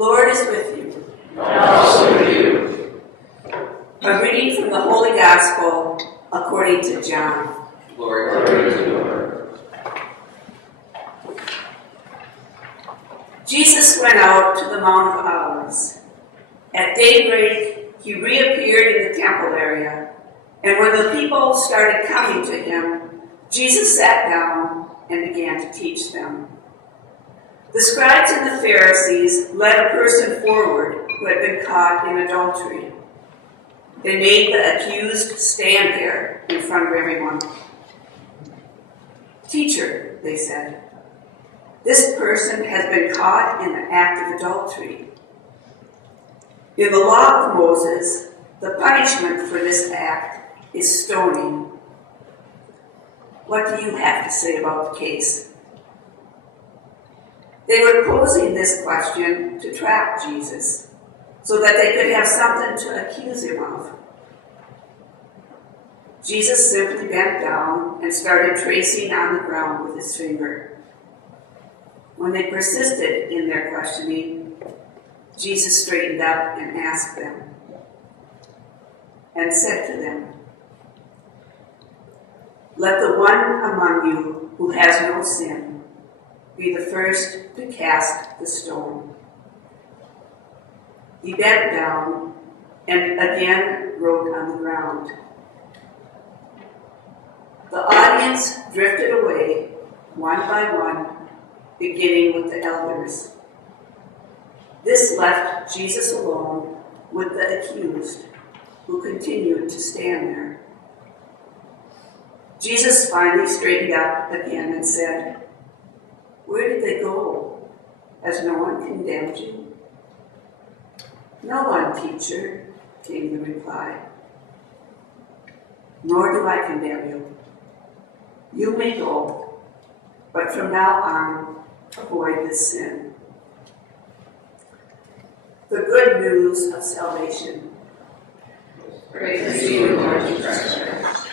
Lord is with you. And also with you. A reading from the Holy Gospel according to John. Glory to you, Lord. Jesus went out to the Mount of Olives. At daybreak, he reappeared in the temple area, and when the people started coming to him, Jesus sat down and began to teach them. The scribes and the Pharisees led a person forward who had been caught in adultery. They made the accused stand there in front of everyone. "Teacher," they said, "this person has been caught in the act of adultery. In the law of Moses, the punishment for this act is stoning. What do you have to say about the case?" They were posing this question to trap Jesus, so that they could have something to accuse him of. Jesus simply bent down and started tracing on the ground with his finger. When they persisted in their questioning, Jesus straightened up and asked them, and said to them, "Let the one among you who has no sin be the first to cast the stone." He bent down and again wrote on the ground. The audience drifted away, one by one, beginning with the elders. This left Jesus alone with the accused, who continued to stand there. Jesus finally straightened up again and said, "Where did they go? Has no one condemned you?" "No one, teacher," came the reply. "Nor do I condemn you. You may go, but from now on, avoid this sin." The good news of salvation. Praise to you, Lord Jesus Christ.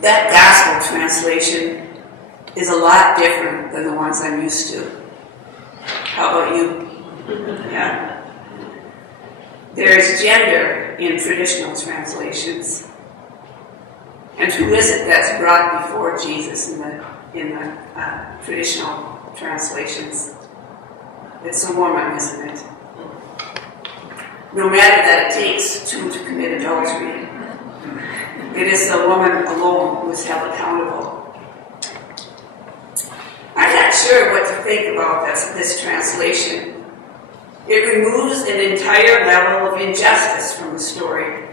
That gospel translation is a lot different than the ones I'm used to. How about you? Yeah. There's gender in traditional translations. And who is it that's brought before Jesus in the traditional translations? It's a woman, isn't it? No matter that it takes two to commit adultery, it is the woman alone who is held accountable. I'm not sure what to think about this translation. It removes an entire level of injustice from the story.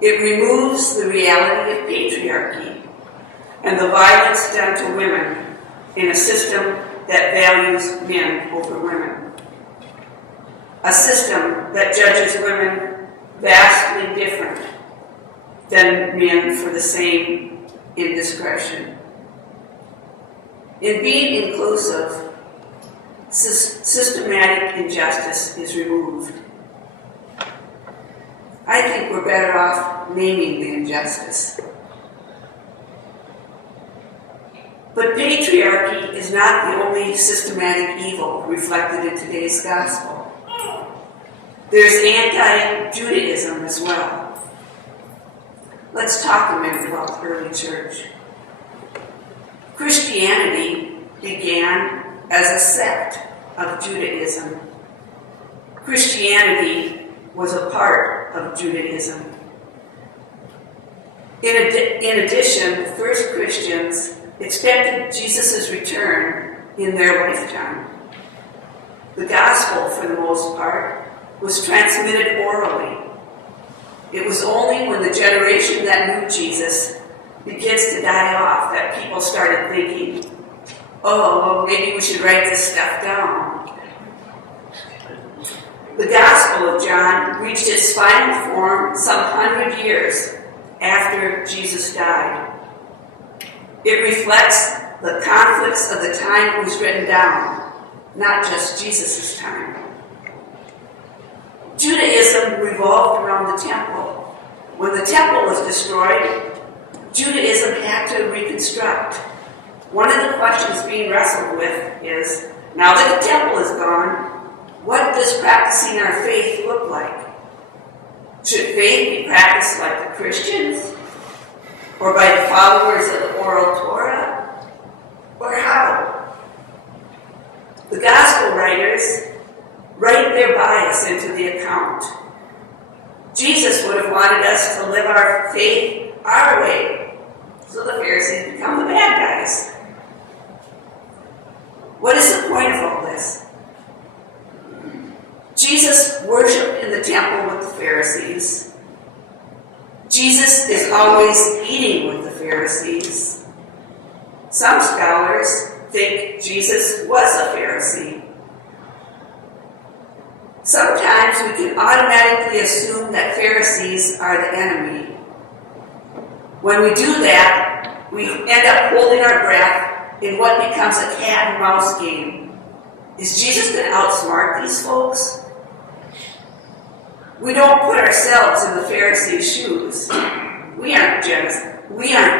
It removes the reality of patriarchy and the violence done to women in a system that values men over women. A system that judges women vastly different than men for the same indiscretion. In being inclusive, systematic injustice is removed. I think we're better off naming the injustice. But patriarchy is not the only systematic evil reflected in today's gospel. There's anti-Judaism as well. Let's talk a minute about the early church. Christianity began as a sect of Judaism. Christianity was a part of Judaism. In addition, the first Christians expected Jesus' return in their lifetime. The gospel, for the most part, was transmitted orally. It was only when the generation that knew Jesus begins to die off that people started thinking, "Oh, well, maybe we should write this stuff down." The Gospel of John reached its final form some 100 years after Jesus died. It reflects the conflicts of the time it was written down, not just Jesus' time. Judaism revolved around the temple. When the temple was destroyed, Judaism had to reconstruct. One of the questions being wrestled with is, now that the temple is gone, what does practicing our faith look like? Should faith be practiced like the Christians? Or by the followers of the oral Torah? Or how? The gospel writers write their bias into the account. Jesus would have wanted us to live our faith our way, so the Pharisees become the bad guys. What is the point of all this? Jesus worshiped in the temple with the Pharisees. Jesus is always eating with the Pharisees. Some scholars think Jesus was a Pharisee. Sometimes we can automatically assume that Pharisees are the enemy. When we do that, we end up holding our breath in what becomes a cat and mouse game. Is Jesus going to outsmart these folks? We don't put ourselves in the Pharisees' shoes. We aren't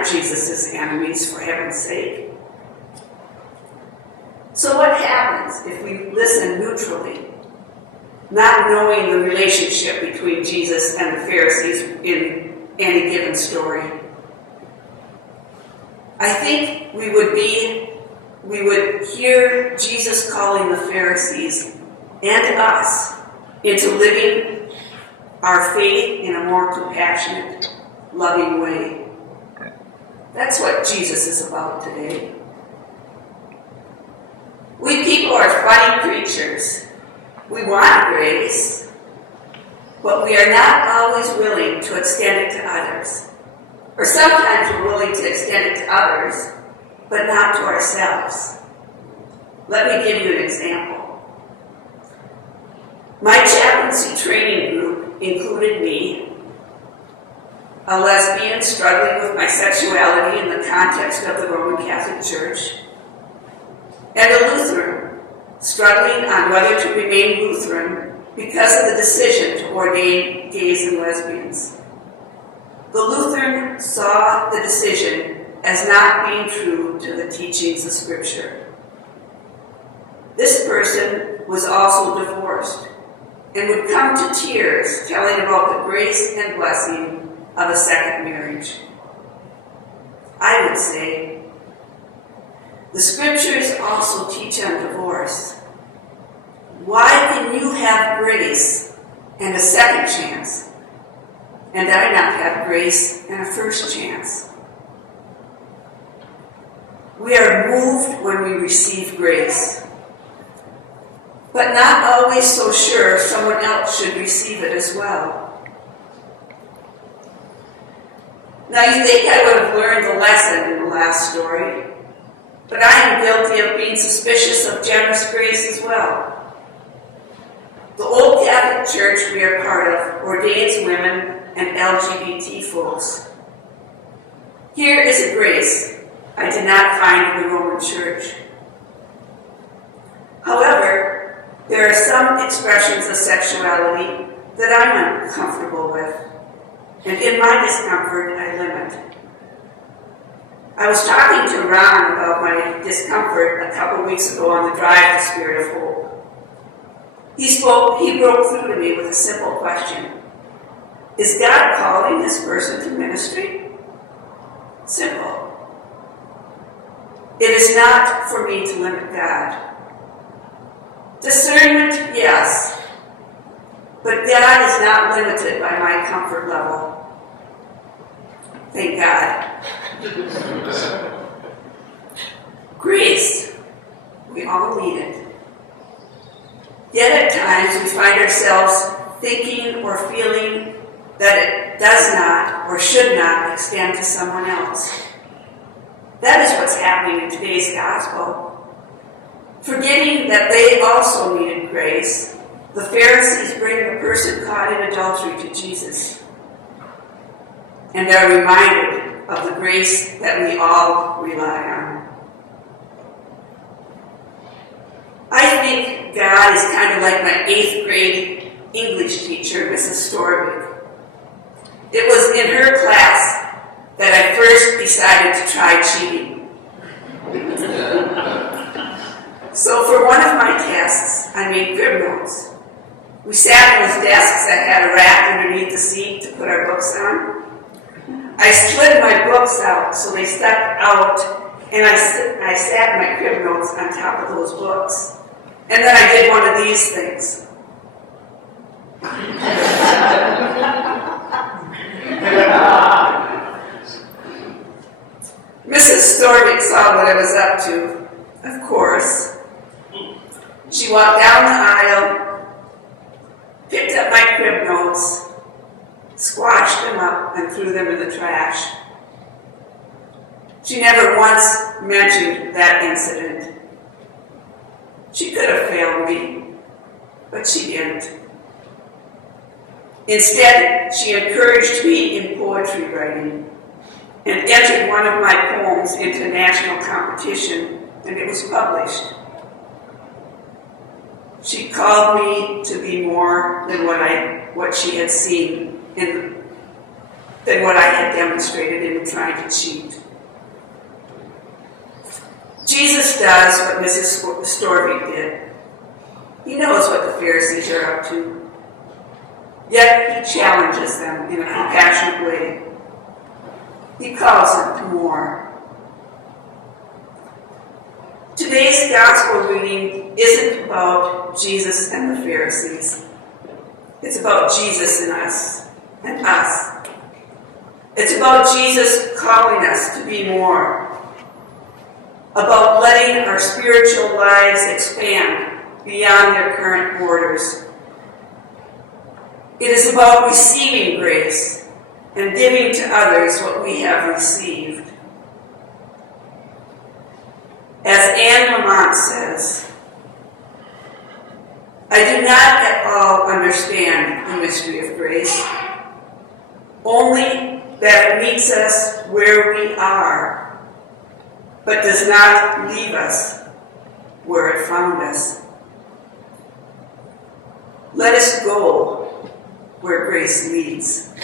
Jesus' enemies, for heaven's sake. So what happens if we listen neutrally, not knowing the relationship between Jesus and the Pharisees in any given story? I think we would hear Jesus calling the Pharisees and us into living our faith in a more compassionate, loving way. That's what Jesus is about today. We people are funny creatures. We want grace, but we are not always willing to extend it to others. Or sometimes we're willing to extend it to others, but not to ourselves. Let me give you an example. My chaplaincy training group included me, a lesbian struggling with my sexuality in the context of the Roman Catholic Church, and a Lutheran struggling on whether to remain Lutheran because of the decision to ordain gays and lesbians. The Lutheran saw the decision as not being true to the teachings of Scripture. This person was also divorced and would come to tears telling about the grace and blessing of a second marriage. I would say, the Scriptures also teach on divorce. Why can you have grace and a second chance, and I not have grace and a first chance? We are moved when we receive grace, but not always so sure someone else should receive it as well. Now you think I would have learned the lesson in the last story, but I am guilty of being suspicious of generous grace as well. The old Catholic Church we are part of ordains women and LGBT folks. Here is a grace I did not find in the Roman Church. However, there are some expressions of sexuality that I'm uncomfortable with, and in my discomfort, I limit. I was talking to Ron about my discomfort a couple weeks ago on the drive to Spirit of Hope. He broke through to me with a simple question. Is God calling this person to ministry? Simple. It is not for me to limit God. Discernment, yes. But God is not limited by my comfort level. Thank God. Grace. We all need it. Yet at times we find ourselves thinking or feeling that it does not or should not extend to someone else. That is what's happening in today's gospel. Forgetting that they also needed grace, the Pharisees bring the person caught in adultery to Jesus and are reminded of the grace that we all rely on. I think God is kind of like my 8th grade English teacher, Mrs. Storvik. It was in her class that I first decided to try cheating. So for one of my tasks, I made crib notes. We sat in those desks that had a rack underneath the seat to put our books on. I slid my books out so they stuck out, and I sat my crib notes on top of those books. And then I did one of these things. Mrs. Storvik saw what I was up to, of course. She walked down the aisle, picked up my crib notes, squashed them up, and threw them in the trash. She never once mentioned that incident. She could have failed me, but she didn't. Instead, she encouraged me in poetry writing and entered one of my poems into national competition, and it was published. She called me to be more than what she had seen, than what I had demonstrated in trying to cheat. Jesus does what Mrs. Storvik did. He knows what the Pharisees are up to. Yet he challenges them in a compassionate way. He calls them to more. Today's gospel reading isn't about Jesus and the Pharisees. It's about Jesus in us and us. It's about Jesus calling us to be more. About letting our spiritual lives expand beyond their current borders. It is about receiving grace and giving to others what we have received. As Anne Lamott says, I do not at all understand the mystery of grace, only that it meets us where we are, but does not leave us where it found us. Let us go where grace leads.